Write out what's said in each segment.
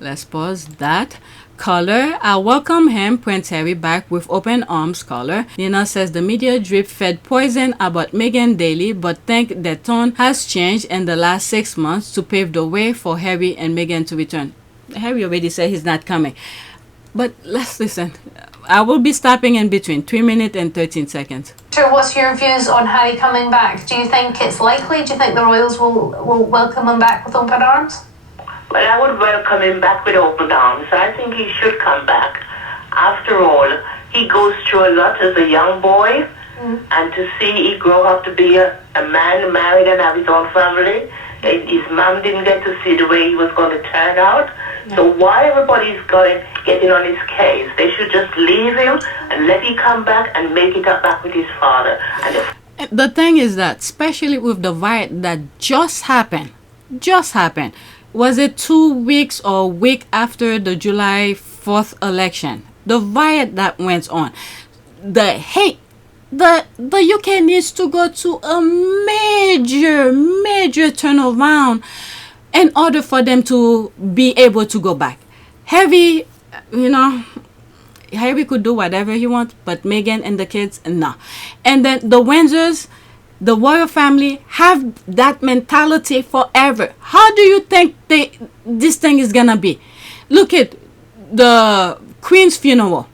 Let's pause that. Caller, I welcome him, Prince Harry, back with open arms. Caller, Nina says the media drip fed poison about Meghan daily, but think the tone has changed in the last 6 months to pave the way for Harry and Meghan to return. Harry already said he's not coming. But let's listen. I will be stopping in between 3 minutes and 13 seconds. Sure, what's your views on Harry coming back? Do you think it's likely? Do you think the royals will welcome him back with open arms? Well, I would welcome him back with open arms. I think he should come back. After all, he goes through a lot as a young boy, and to see he grow up to be a man married and have his own family. His mom didn't get to see the way he was going to turn out. So why everybody's getting on his case? They should just leave him and let him come back and make it up back with his father. And the thing is that, especially with the riot that just happened, was it 2 weeks or a week after the July 4th election? The riot that went on, the hate. The UK needs to go to a major turnaround in order for them to be able to go back. Harry could do whatever he wants, but Meghan and the kids, no. And then the Windsors, the royal family, have that mentality forever. How do you think this thing is gonna be? Look at the Queen's funeral.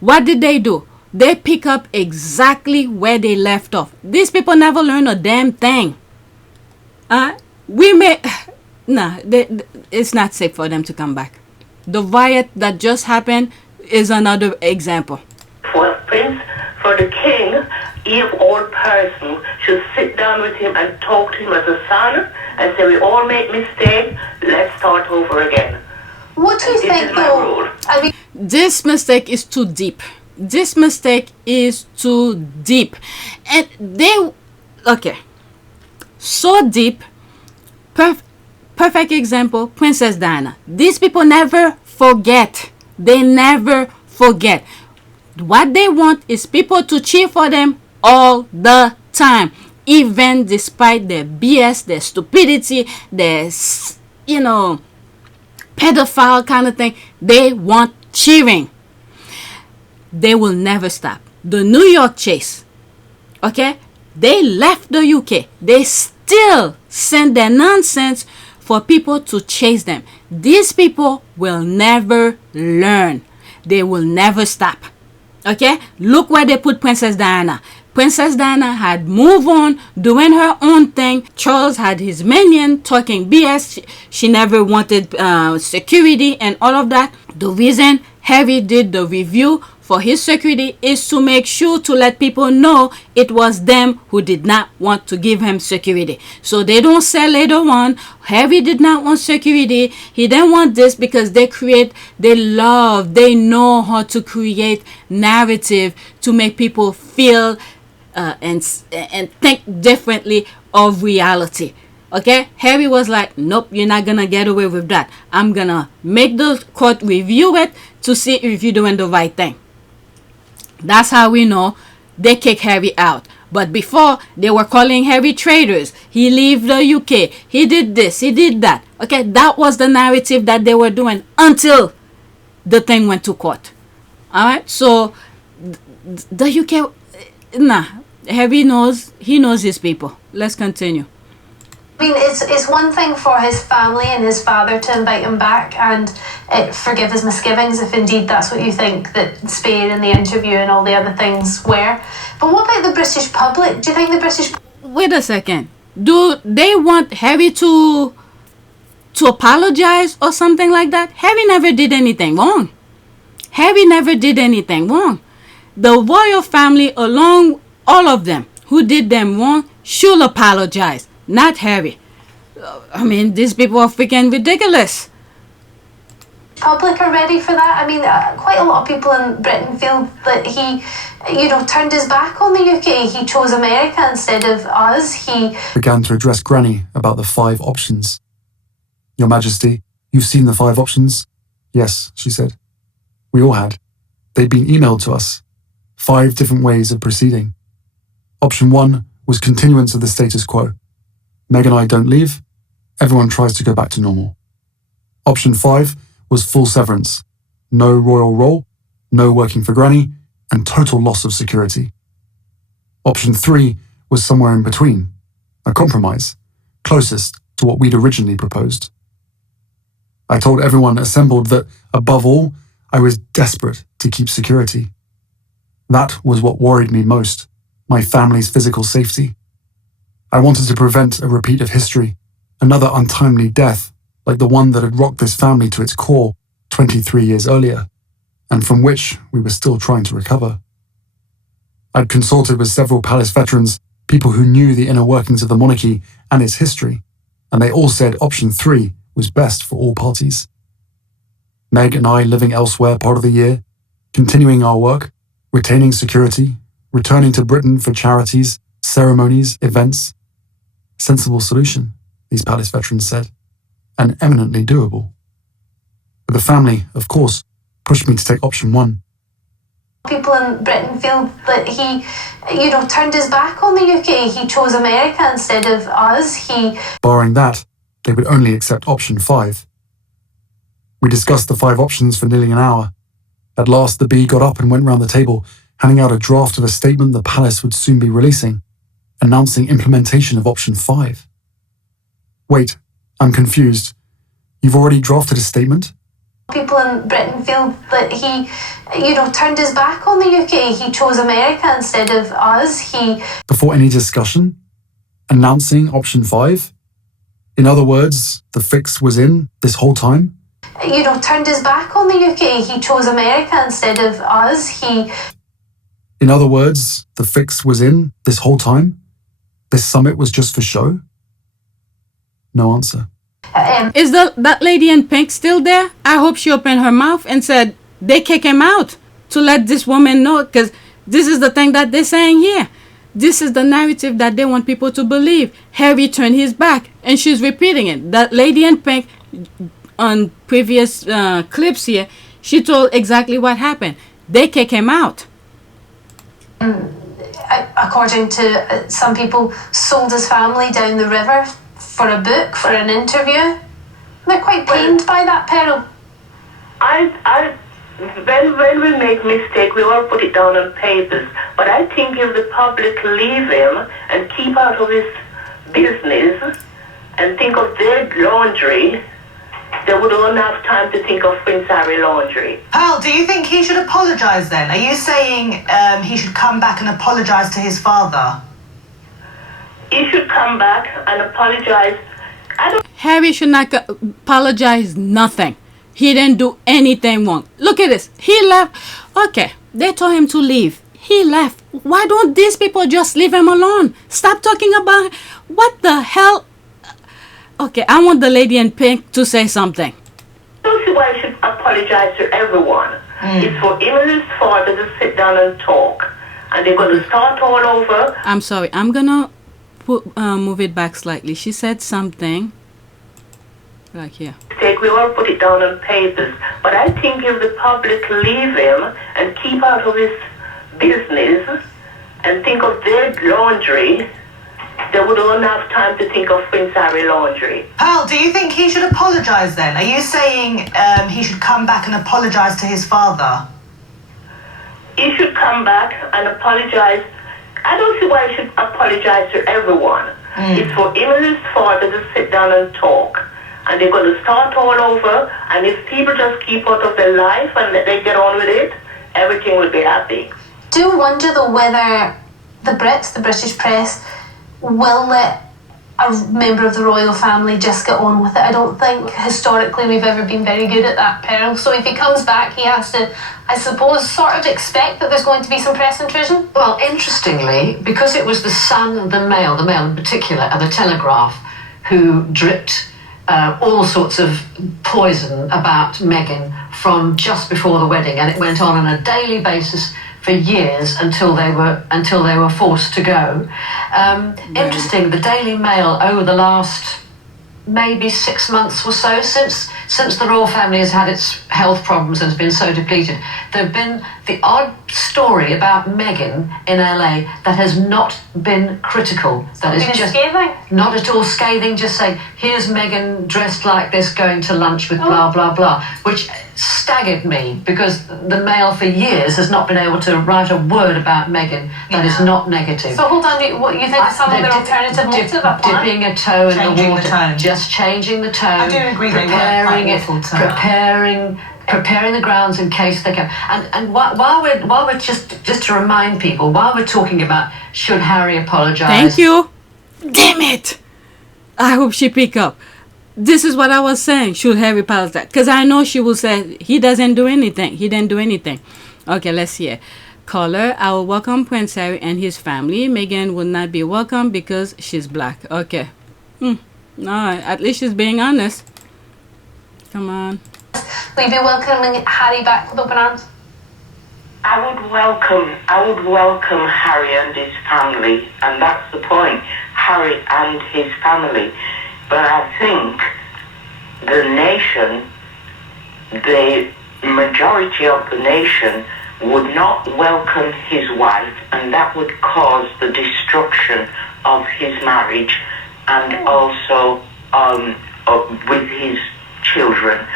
What did they do? They pick up exactly where they left off. These people never learn a damn thing. It's not safe for them to come back. The riot that just happened is another example. For the king, he of all person should sit down with him and talk to him as a son and say, we all make mistakes, let's start over again. What do you think, though? This mistake is too deep. And so deep. Perfect example, Princess Diana. These people never forget. They never forget. What they want is people to cheer for them all the time, even despite their BS, their stupidity, their pedophile kind of thing. They want cheering. They will never stop. The New York chase, okay? They left the UK. They still send their nonsense for people to chase them. These people will never learn. They will never stop. Okay? Look where they put Princess Diana. Princess Diana had moved on, doing her own thing. Charles had his minion talking BS. She never wanted security and all of that. The reason Harry did the review for his security is to make sure to let people know it was them who did not want to give him security. So they don't say later on, Harry did not want security. He didn't want this because they know how to create narrative to make people feel and think differently of reality. Okay, Harry was like, nope, you're not gonna get away with that. I'm gonna make the court review it to see if you're doing the right thing. That's how we know they kick Harry out. But before, they were calling Harry traitors. He leave the UK. He did this. He did that. Okay, that was the narrative that they were doing until the thing went to court. All right, so the UK, Harry knows. He knows his people. Let's continue. I mean, it's one thing for his family and his father to invite him back and forgive his misgivings if indeed that's what you think that Spain and the interview and all the other things were. But what about the British public? Do you think the British... Wait a second. Do they want Harry to apologize or something like that? Harry never did anything wrong. The royal family, along all of them who did them wrong, should apologize. Not Harry. I mean, these people are freaking ridiculous. Public are ready for that? I mean, quite a lot of people in Britain feel that he, turned his back on the UK. He chose America instead of us. He began to address Granny about the 5 options. Your Majesty, you've seen the 5 options? Yes, she said. We all had. They'd been emailed to us. 5 different ways of proceeding. Option 1 was continuance of the status quo. Meg and I don't leave. Everyone tries to go back to normal. Option 5 was full severance, no royal role, no working for granny, and total loss of security. Option 3 was somewhere in between, a compromise, closest to what we'd originally proposed. I told everyone assembled that, above all, I was desperate to keep security. That was what worried me most, my family's physical safety. I wanted to prevent a repeat of history, another untimely death like the one that had rocked this family to its core 23 years earlier, and from which we were still trying to recover. I'd consulted with several palace veterans, people who knew the inner workings of the monarchy and its history, and they all said option 3 was best for all parties. Meg and I living elsewhere part of the year, continuing our work, retaining security, returning to Britain for charities, ceremonies, events. Sensible solution, these palace veterans said, and eminently doable. But the family, of course, pushed me to take option 1. People in Britain feel that he, turned his back on the UK. He chose America instead of us. Barring that, they would only accept option 5. We discussed the 5 options for nearly an hour. At last, the bee got up and went round the table, handing out a draft of a statement the palace would soon be releasing, announcing implementation of option 5. Wait, I'm confused. You've already drafted a statement? People in Britain feel that he, turned his back on the UK. He chose America instead of us. Before any discussion? Announcing option 5? In other words, the fix was in this whole time? Turned his back on the UK. He chose America instead of us. In other words, the fix was in this whole time? This summit was just for show? No answer. Is that lady in pink still there? I hope she opened her mouth and said they kick him out to let this woman know, because this is the thing that they're saying here. This is the narrative that they want people to believe. Harry turned his back, and she's repeating it. That lady in pink on previous clips here, she told exactly what happened. They kick him out. According to some people, sold his family down the river for a book, for an interview. They're quite pained by that, Peril. When we make mistake, we all put it down on papers. But I think if the public leave him and keep out of his business and think of their laundry, they would all have time to think of Prince Harry laundry. Pearl, do you think he should apologise then? Are you saying he should come back and apologise to his father? He should come back and apologise. Harry should not apologize nothing. He didn't do anything wrong. Look at this. He left. Okay, they told him to leave. He left. Why don't these people just leave him alone? Stop talking about what the hell. Okay, I want the lady in pink to say something. I don't see why he should apologise to everyone. It's for him and his father to sit down and talk. And they're going to start all over. I'm sorry. I'm going to move it back slightly. She said something. Like here. We all put it down on papers. But I think if the public leave him and keep out of his business and think of their laundry, they would all have time to think of Prince Harry laundry. Pearl, do you think he should apologise then? Are you saying he should come back and apologise to his father? He should come back and apologise. I don't see why he should apologise to everyone. It's for him and his father to sit down and talk. And they're going to start all over. And if people just keep out of their life and they get on with it, everything will be happy. Do wonder though whether the Brits, the British press, will let a member of the royal family just get on with it. I don't think historically we've ever been very good at that, Pearl. So if he comes back, he has to, I suppose, sort of expect that there's going to be some press intrusion. Well, interestingly, because it was the Sun, the Mail in particular, and the Telegraph, who dripped all sorts of poison about Meghan from just before the wedding, and it went on a daily basis for years until they were forced to go. Interesting, the Daily Mail over the last maybe 6 months or so, since since the royal family has had its health problems and has been so depleted, there have been the odd story about Meghan in LA that has not been critical. That is just scathing. Not at all scathing, just saying, here's Meghan dressed like this going to lunch with blah, blah, blah, which staggered me because the Mail for years has not been able to write a word about Meghan that is not negative. So hold on, what you think is some of their alternative motive apply? Dipping a toe in the water, tone. just changing the tone. I do agree they were preparing quite it, awful to preparing the grounds in case they come. And while we're just to remind people, while we're talking about should Harry apologise? Thank you. Damn it! I hope she pick up. This is what I was saying. Should Harry apologize? Because I know she will say he doesn't do anything. He didn't do anything. Okay, let's hear. Caller, I will welcome Prince Harry and his family. Meghan will not be welcome because she's black. Okay. No, at least she's being honest. Come on. Will you be welcoming Harry back with open arms? I would welcome Harry and his family, and that's the point, Harry and his family. But I think the nation, the majority of the nation would not welcome his wife, and that would cause the destruction of his marriage and also with his children.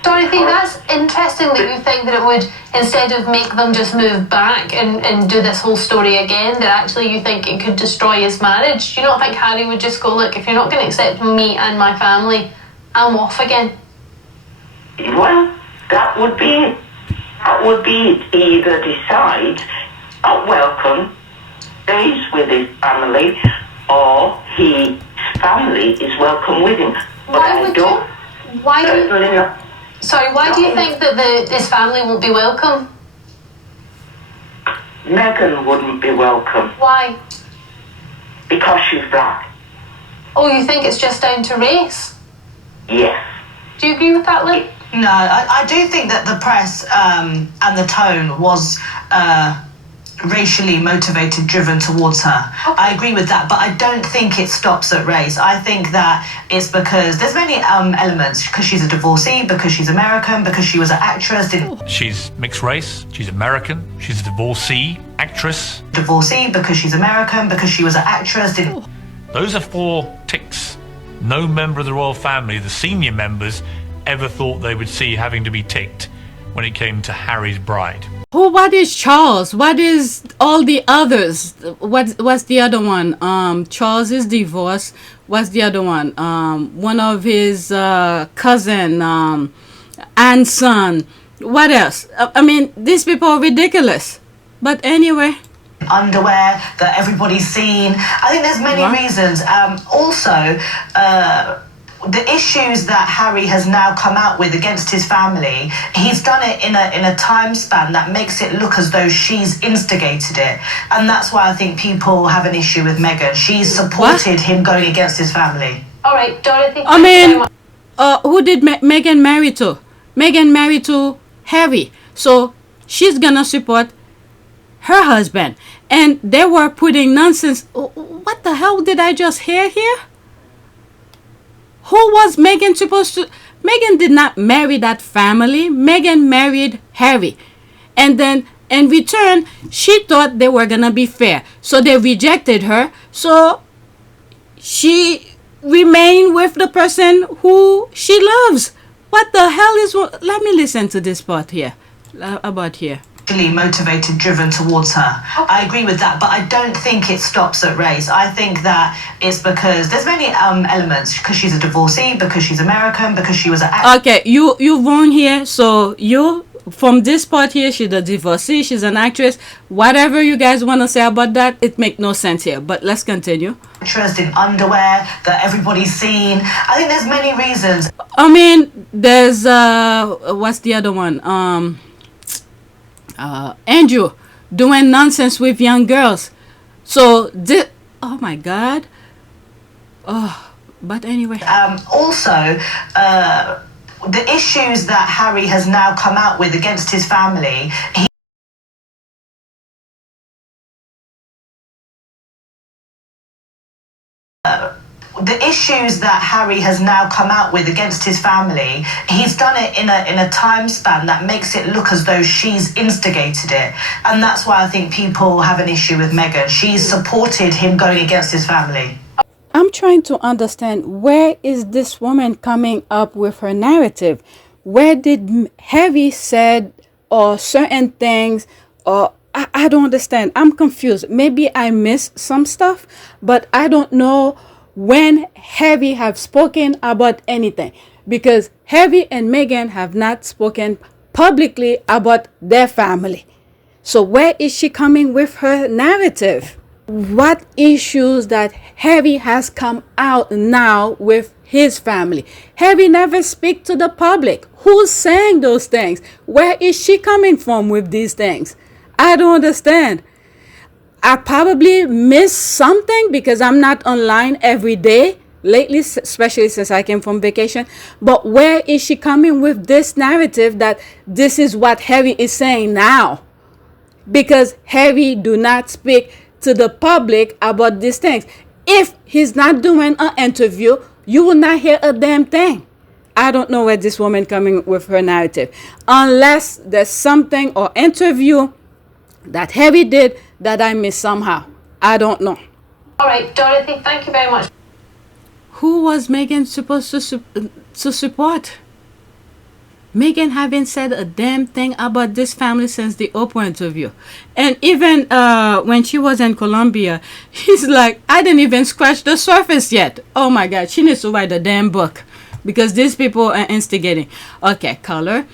Dorothy, that's interesting that you think that it would, instead of make them just move back and do this whole story again, that actually you think it could destroy his marriage. Do you not think Harry would just go, look, if you're not going to accept me and my family, I'm off again? Well, that would be it. That would be it. He either decides, welcome, stays with his family, or his family is welcome with him. But Why do you think that his family won't be welcome? Meghan wouldn't be welcome. Why? Because she's black. Oh, you think it's just down to race? Yes. Do you agree with that, Lynn? No, I do think that the press and the tone was racially motivated, driven towards her. Okay. I agree with that, but I don't think it stops at race. I think that it's because there's many elements, because she's a divorcee, because she's American, because she was an actress. She's mixed race, she's American, she's a divorcee, actress. Divorcee, because she's American, because she was an actress. Those are 4 ticks. No member of the royal family, the senior members, ever thought they would see having to be ticked when it came to Harry's bride. Oh, what is Charles? What is all the others? What's the other one? Charles is divorced. What's the other one? One of his cousin, and son. What else? I mean, these people are ridiculous. But anyway. Underwear that everybody's seen. I think there's many reasons. Also, the issues that Harry has now come out with against his family, he's done it in a time span that makes it look as though she's instigated it, and that's why I think people have an issue with Meghan. She's supported him going against his family. All right, Dorothy. I mean, who did Meghan marry to? Meghan married to Harry, so she's gonna support her husband, and they were putting nonsense. What the hell did I just hear here? Who was Meghan supposed to? Meghan did not marry that family. Meghan married Harry. And then in return, she thought they were going to be fair. So they rejected her. So she remained with the person who she loves. What the hell is... Let me listen to this part here. About here. Motivated, driven towards her. I agree with that, but I don't think it stops at race. I think that it's because there's many elements, because she's a divorcee, because she's American, because she was an actress. Okay, you've won here. So you, from this part here, she's a divorcee, she's an actress. Whatever you guys want to say about that, it makes no sense here. But let's continue. Actress in underwear that everybody's seen. I think there's many reasons. I mean, there's what's the other one? Andrew doing nonsense with young girls. So this, oh my God. Oh, but anyway. Also, the issues that Harry has now come out with against his family. The issue issues that Harry has now come out with against his family, he's done it in a time span that makes it look as though she's instigated it. And that's why I think people have an issue with Meghan. She's supported him going against his family. I'm trying to understand, where is this woman coming up with her narrative? Where did Harry said or certain things, or I don't understand. I'm confused. Maybe I missed some stuff, but I don't know when Harry have spoken about anything, because Harry and Meghan have not spoken publicly about their family. So where is she coming with her narrative? What issues that Harry has come out now with his family? Harry never speak to the public. Who's saying those things? Where is she coming from with these things? I don't understand. I probably missed something because I'm not online every day lately, especially since I came from vacation. But where is she coming with this narrative that this is what Harry is saying now? Because Harry do not speak to the public about these things. If he's not doing an interview, you will not hear a damn thing. I don't know where this woman coming with her narrative, unless there's something or interview that Harry did that I missed somehow. I don't know. All right, Dorothy, thank you very much. Who was Meghan supposed to support? Meghan haven't said a damn thing about this family since the Oprah interview. And even when she was in Colombia, he's like, I didn't even scratch the surface yet. Oh my God, she needs to write a damn book, because these people are instigating. Okay, color.